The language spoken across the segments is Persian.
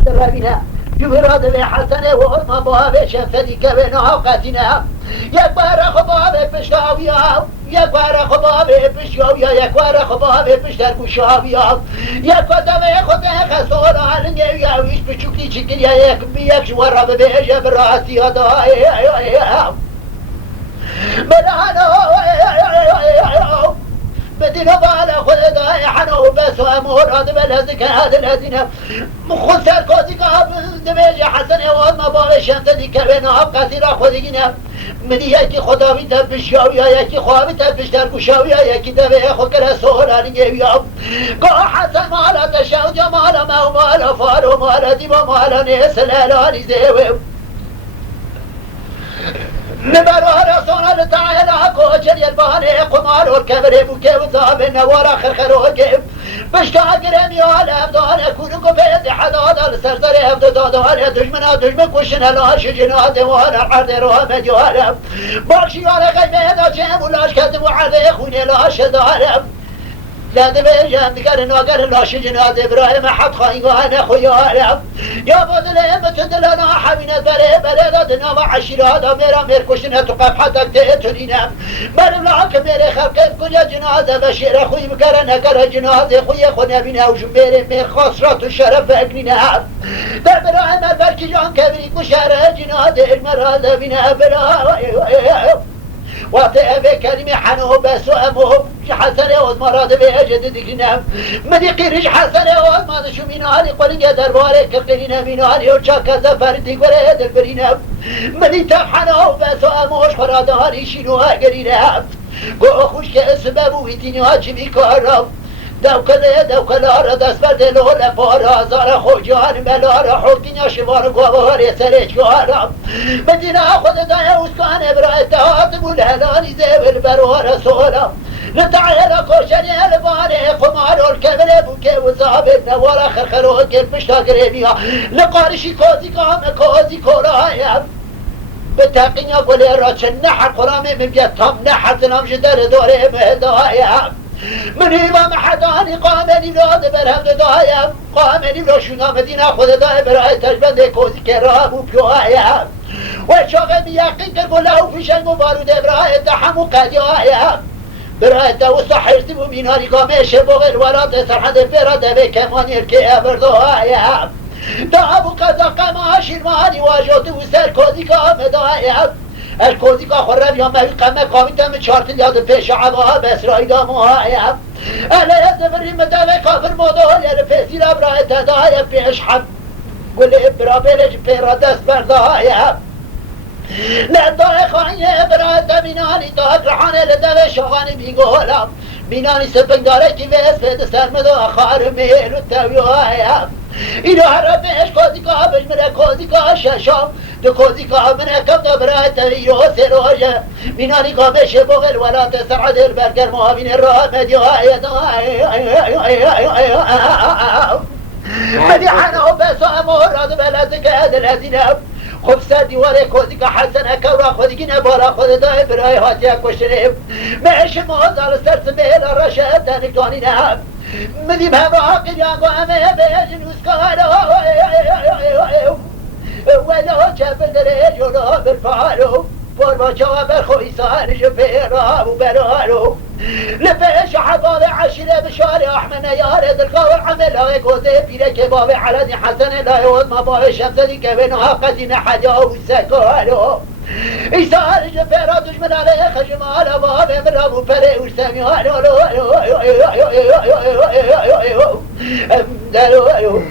حد ربنا جبرات بحسنه وما باب شفتي كبنا قتنا یک بار خباب پشتاویا یک بار خباب پشتاویا یک بار خباب پشتر گوشاویا یک قدم خود خسال علنی یا ویش بچوکی چکیا یک شوار به بیج براتی دای ملانو بدنا بالا خود دای حنو بس و امورات بلزك هذا الذين مخسر كوزي قاب دبيج حسن و ما باب شمس دي كبنا قصير خودينا مديتي خداوي تبشاوي ياكي خوابي تبشتر كشاوي ياكي دبي خكر سهراني يا قا حسن مالا تشاو جمال ما مالا فارو مالا ديما مالا نسلالاني زيو نبرار صنع تعالى كوجل الباني قمار والكبر بوكي وصاب النوار خرخروكي بشتاقرم يا الابدان اكونكم بيد حداد السرزر ابد دادان دجمن كشن الاش جناد وانا عرض روح مجوالم باشي على غيبه جام ولاش كتب وعرض اخوني لاش دارم لا دبيجم دقر ناقر لاش جناد ابراهيم حد خاين وانا خيالم يا بدلهم تدلنا حمينة بره دادنا وعشيرات ميرا ميركشنا تقف حتى تأتنينا مرملاك ميري خلقين كل جنازة بشير خوي بكرنا كر جنازة خوي خونا بنا وجمبيري مير خسرات الشرف اقننا در براهم البركي جان كبري كشار جنازة المرازة بنا بلا واتي كلمة حنو بس وامه حسنه وزمرات بأجد دقنا مدي قرش حسنه وزماد شو مينالي قولن يدر باري كقرين مينالي وشاك زفر دقوره يدر برينا مدي تبحنه بس واموش فراداني شنوها قرينا قو خوش كأسباب ويتينها جمي كارم دوكلا دست بر دل و لپارا زار خوجان ملارا حکتین شمار گواره سرچ گوارم مدینه خود دای اسکان ابرای تهات مولهلانی زیول بروار سولم نتعیل کوشنی البانه قمار الكبر بوكي وزابر نوارا خرخرو گل پشتا گریبیا لقارشی کوزی کورایم بتاقین گلی را چه نحر قرامه مبید تام نحر تنام جدر دوره مهدایم من امام حداني قامني لاد برهم دايم قامني لو شنا مدينه خود داي برای تجبند کوزی کرام و پیایم و شاق میقین کر گلو فیشن و بارود برای تحمو قدیایم برای دوست حرسی و میناری قامش بغل ولاد سرحد براد به کمانی که ابردایم دا ابو قزاق ماشین مانی واجد و سر کوزی کام دایم الكوزي كخرب يوم ما يقام قامي تم شرط ياد پیش عبا بس رايدا مهايم انا يزبر مدام كافر مودول يا فيسير ابرا تدايا پیش حب قول ابرا بلج بيرا دست بردايم لا داي خاين ابرا تميناني تاك رحانه لدو شغاني بيقولم بینانی سپنداره کی ویس بده سرمد و آخر میل و تویایم اینو هر بهش کوزی که بجمره کوزی که ششام دو کوزی که منه کم دو برای تغییر و سراجه بینانی که بشه بغل ولات سرعد البرگر مهابین راه مدیای مدیحنا و بس و امورات بلد که ادلتینم خب سر دیواره کوزی که حسنه کورا خودی که نبارا خود دای برای حاتی کشتنیم معش مازال سر سبیل رشد دنگانی نم مدیم هم عاقلیان و همه بیجن اسکالا ولا جبل دره جولا بالفعالو فرما جواب خوی سهرش پیرا و برالو لبش حباب عشيرة بشاري احمد يا دلقا والعمل لا يقوزي بيرك باب على حسن لا يوض ما باب شمس دي كبنها قدين حدا وسكالو إيسار جفيرا دجمن عليه خشم على باب من رابو فري وسامي هالو دارو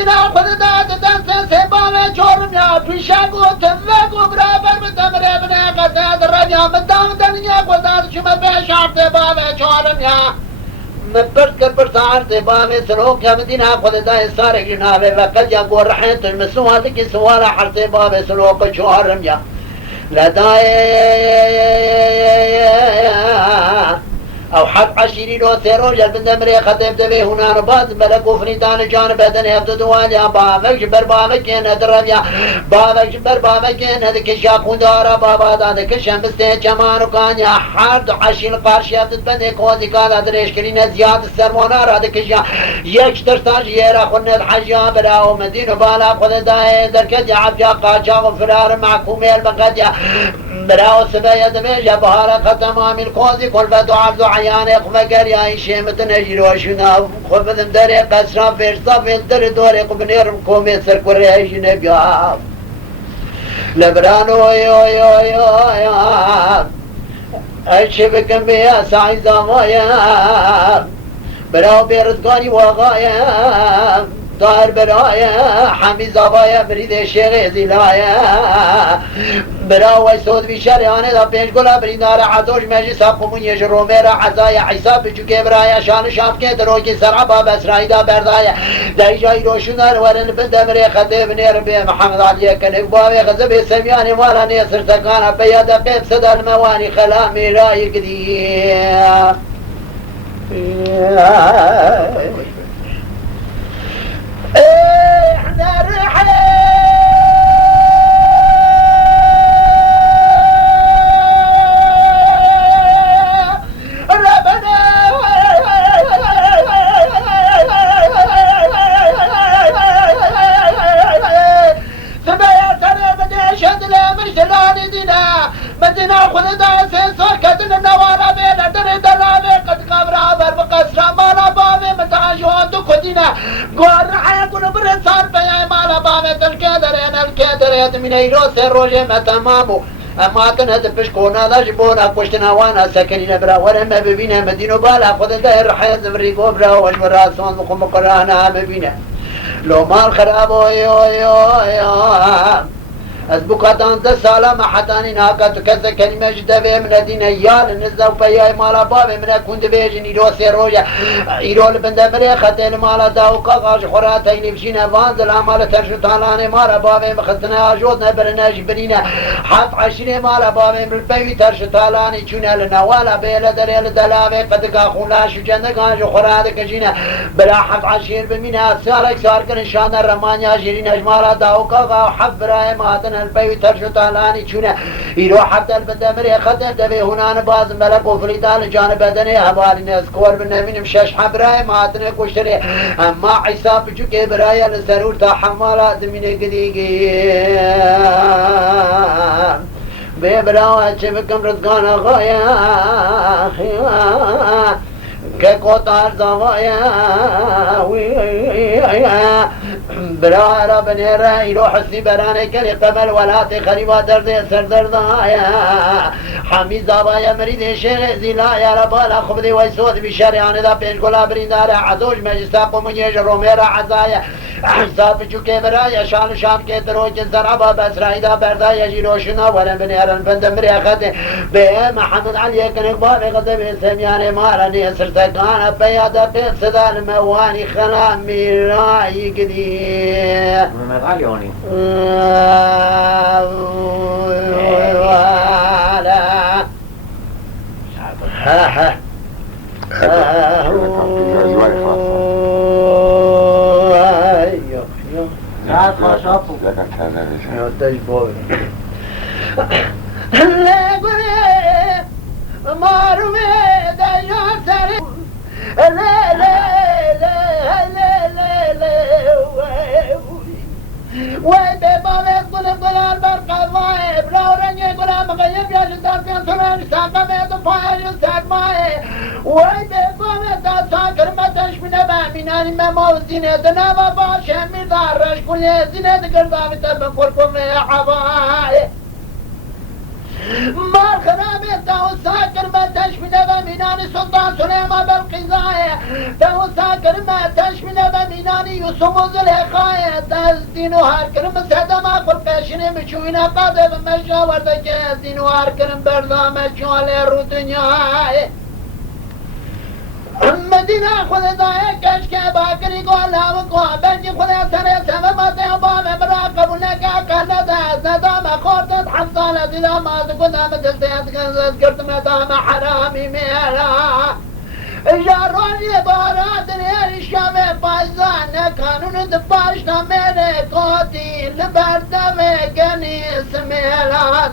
مدينة خددات دنسة سيبانة چورم يا پیشاگو تفاگو برابر بتمره بنا قداد الرجا مدام دنيا قداد شما بشعر سيبانة چورم يا مبرد كبر سعر سيبانة سلوك يا مدينة خددات سارك جنابه وقد يقول رحيت المسواتك سوالة حر سيبانة سلوك چورم يا لداي او حق عشيري لو سيرو جل بن دمري خطيب دبي هنا نباز ملك وفريدان جانب بدن يبدو دواليا بابك جبر بابك ندربيا بابك جبر بابك ندك شاقون دارا بابا دادك شمسته جمان وكان يا حرد عشيل قارش يبدو بني كوزي قال دريش كرين زياد السرمونا رادك جا يكتر تاج يرا خن الحجا براو مدينه بالا خد داي دركد يا عبجا قاجا وفرار معكم البقديا براو سبايا دميجا بهارا ختمام الكوزي كل بدو عبدو عياني خمقر يا شيمة نجيل وشنا خبذم داري قسران فيرصا في الدر دوري قبنيرم كومي سركو ريش نبيا لبرانو يو يو يو يو اشبكم بيا سعي زمايا براو بيرزقاني وغايا طاهر برايا حمي زبايا بريد شيخ زلايا براو ويسود بشريانه دا بيش قولا بريدار عطوش مجلس حقومون يجرو ميرا عزايا حساب بچوكي برايا شان شام كي دروكي سرعبا بسرائي دا بردايا دا جاي روشنار ورن بندمري خطيب نير بي محمد علي كنب باوي غزب سمياني والا نيسر تكانا بيادا قيب سدا المواني خلامي راي قديم احنا رحلة ربنا سبيتنا بدي شد لا مرسلاني دينا مدينة خلدا سيسور كدن النوارا بينا دري دلابي قد قبر عبر بقصر مالا بابي متعجوان دو كدينا قوار رحيا كن برنسان بيا مالا بابي الكادرين من ايرو سير روجي متمامو اما كانت بشكونا لا جبونا كشتنا وانا سكنين برا ورما ببينا مدينة بالا خد دا رحيا زمريقو برا وجوراسون مقوم قرانا ببينا لو مال خرابو يو يو يو از بکاتان ده سالا محتانی ناکت کس کلمه جدوه من دین ایال نزدو پیای مالا بابه من کند بیجن ایرو سی رویا ایرو لبنده بره خطیل مالا داو قاقاش خوراتای نفشین وانزل عمال ترشتالان مالا بابه مخصنه آجود نبرناش برینه حط عشرین مالا بابه من البیوی ترشتالانی چونه لنوالا بیل دره لدلاوه قدقا خونلاش و جندگانش خورات کشینه بلا حط عشیر بمینه سالک سار کن شان رمانیا جیرینش مالا داو قاقا حب برای ماتن البيو ترشتالاني چونه يرو حتى البدمري خدم دبي هنان باز ملك وفريدان جانب بدني هبالي نسكور بالنبي مشاش حبراي ماتنه كشتري اما عصاب بچوكي برايا لسرور تا حمالات من قديقي ببراوة شبكم رزقانا غايا كقطار زوايا برا ربني راي روح حسي براني كلي قبل ولاتي خريبا درد سردر ضايا حمي زوايا مريد شيخ زلا يا ربالا خبدي ويسود بشريان ذا بيش قولا بريندار عزوج مجستاق ومنيج روميرا عزايا احساب بچوكي برايا شان شام كي دروج زرعبا بسرائي دا بردا يجي روشنا ولن بنيران بندمري اخده بيه محمد علي كنك بابي غضب سمياني مارني سرتقانا بيادا بيب سدا المواني خلامي راي قديم محمد علي هوني ها لا تخافوا لكن كان يودج بوي لا قولي مارو ميدا يوتري لا لا لا لا لا لا وای به باور گلار برق وای برورنگ گلام غیب یا جدار کن تران ساقه تو پای ساقمای وای به باور داد کرمتش بنا بامینانی ممال زینه دنا باشه میدارش کنه زینه دکردام تب کل کل حوای ما الخرابي تو ساكر ما تشمل بميناني سلطان سليمان بالقضايا تو ساكر ما تشمل بميناني يوسف زليخايا دين وهاركرم سهدا ما قل قاشني مشوينا قادة بمجاور دكي دين وهاركرم برضا مجوالي رو دنياي مدينة خذ ضايع كشكة باكري قول لا بقوا بنجي خذ سنة سبب ما تيوبا مراقب ولك كهنا ندام خورت حصالة إذا ما تقول ما تستيقظ ذكرت مدام حرامي ميلا جاروني بارادني الشام بايزان قانون دباش نميني قاتل بردم كنيس ميلا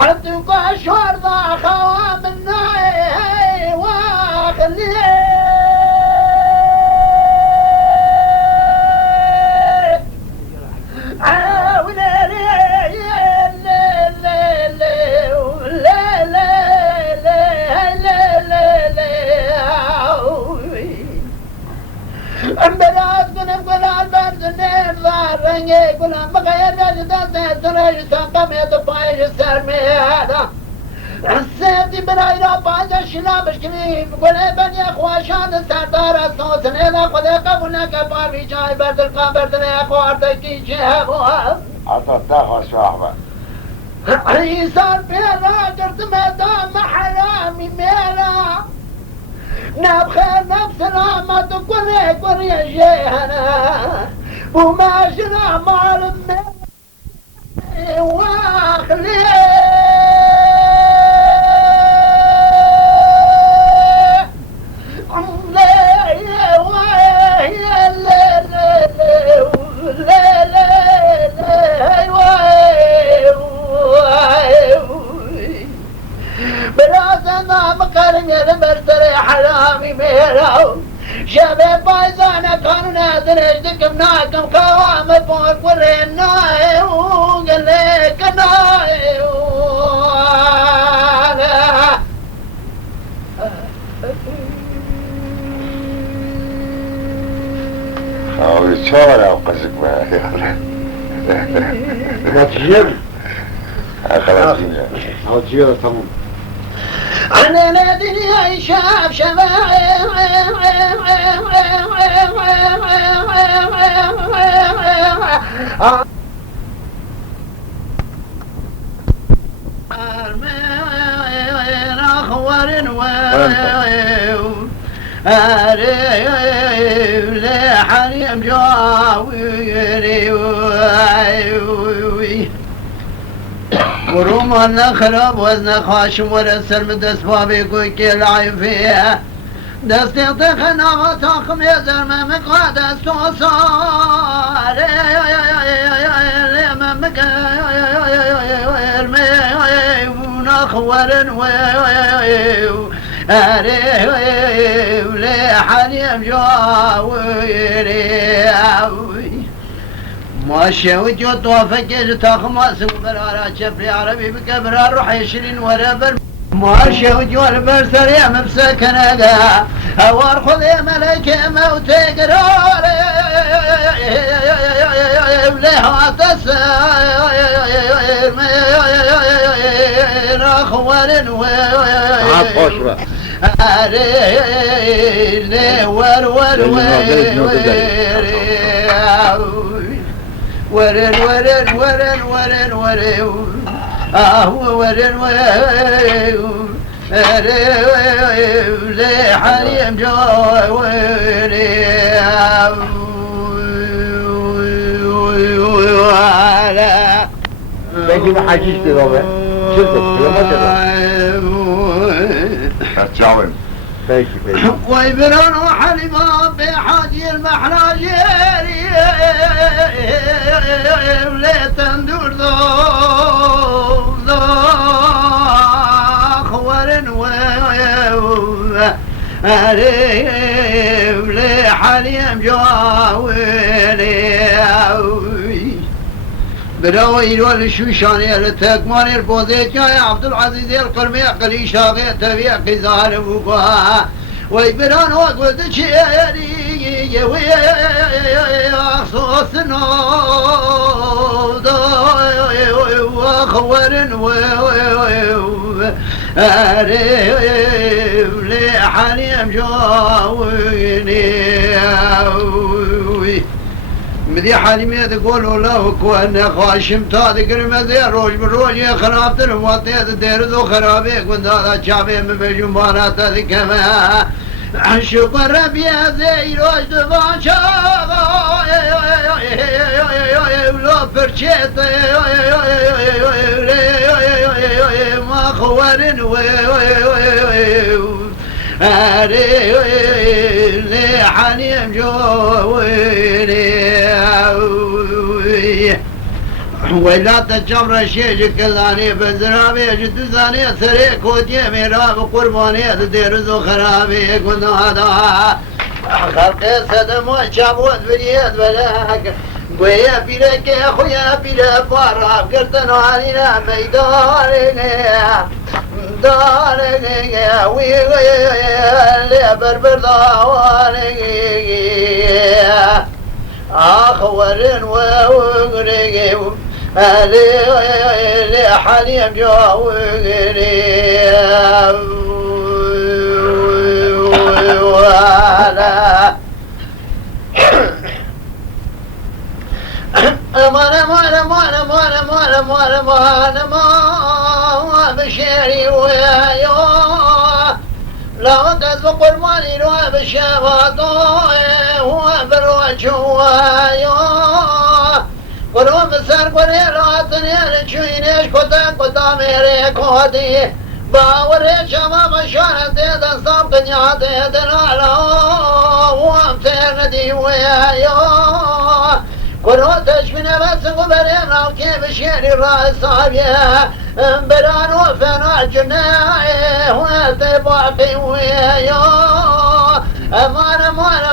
عندك شرطة خوامنا واخلي امبراز کنم گلال بردنه وارنگه گلم بغیر نجدت تنش سقمت پایش سر میادا سیدی برای را پایش شلابش کنیم گله بنی خواشان سردار سوسنه دا خود قبول نکه پاروی جای بردل قبردنه خواردکی چه بوام حتی تخواش احمد ایسان پیرا کرد مدام حرامی میلا نبخير نفس سلامة كل جيهنا وماشنا مع الماء واخلي براسنا مقرن يلمرتري حرامي ميراو شبه بايزانا كانوا نازل اجدكم ناكم قوام فوق وريناي وقال لك ناي خوي شورا وقصك معي ما تجيب خلاص هو تجيب تمام أنا نادي شاب شباب حريم جاويري وروم النخرب وزن خاشم ورسل من دست بابي كوكي العين فيها دست يطيخنا وطاقم يزر ما مقادس توصار ما مقادر ونخور ولي حريم جاويري ماشي وجود وفكر تخماس وبرارة شفري عربي بكبر روح 20 وربر ماشي وجود البرسر يا مبسكن هذا هوار خذ يا ملك موت قرار لها تسير اخوار ور ورن ورن ورن ورن ورن ورن ورن حريم جاوري باقي ما حاجيش كده بقى شفتك كده ما هتجاوب باقي ويبرون وحليمة بحاجي المحراجيري لا تندور ذو خوار لي حليم جاولي براويل والشوشاني التكماني البوذيك يا عبد العزيز القرمي قلي شاغي تبيع قزار بوقها ويبران وقود شيري ويخصوص نود خور لحالي مجاويني مدي حالي تقولوا له كون خاشم تاد قرمزي روج بروج خراب تنواتي دير ذو خرابي كنت هذا شعبي من بجمبارات كما شكر ربي زي روج دفان شاغا لو برشيت ما خوارن حالي مجويني ولا تجمر شيء كلاني بزرابي جد زاني سريك ودي ميراب قرباني دير زو خرابي كنت هذا خلقي سدم وشابوت بريد بلاك ويا بيلك يا خويا بيلك باراب قلتنا علينا ميداني دارني وي لي بربر داواني اخورن وغري لي حالي مجاوغري ولا ما بشيري ويايو لا تسبق المالي لو بشيباتو وبروج ويايو ولو بسر قولي راتني لشوينيش كتا ميري كودي باوري شما مشانة تيدا صاب قنياتي دلالا وامتين دي ويايو قروتش من بس قبرين او كيف شيري راس صابيه بلان وفنا الجناي وتباقي ويايو امان ما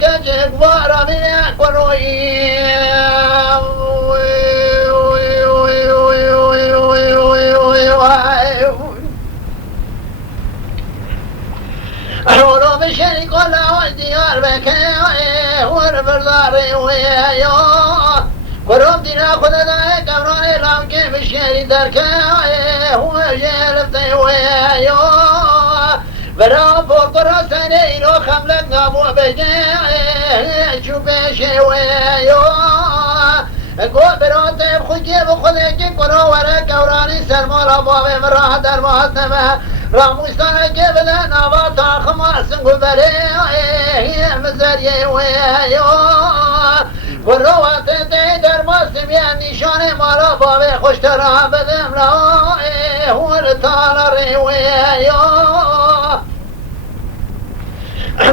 كجك بارا بيك وروي ولو بشري كل والديار بكي وربرداري ويايو ورب دينا خد داي كبراني لام كي بشري دركي وجلبتي ويايو برام بقرا سني لو خملك نابو بجي شو بشي ويايو قول براتي بخوكي بخذيكي كنو ورا كوراني سرمالا بابي مراه در مهتمه راموستان که بدن آباد خماس قبره مزریه ویو وروات تی در ماست بیان نشان مالا بابه خوشترا بدم را ورطال رویو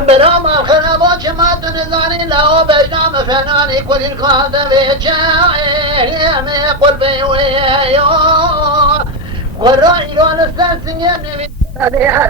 برام خرابا چه مات نزانی لاو بجنام فنانی کلی القاده بیچه همه قلبی ویو ورا ایران استنسینگه نمی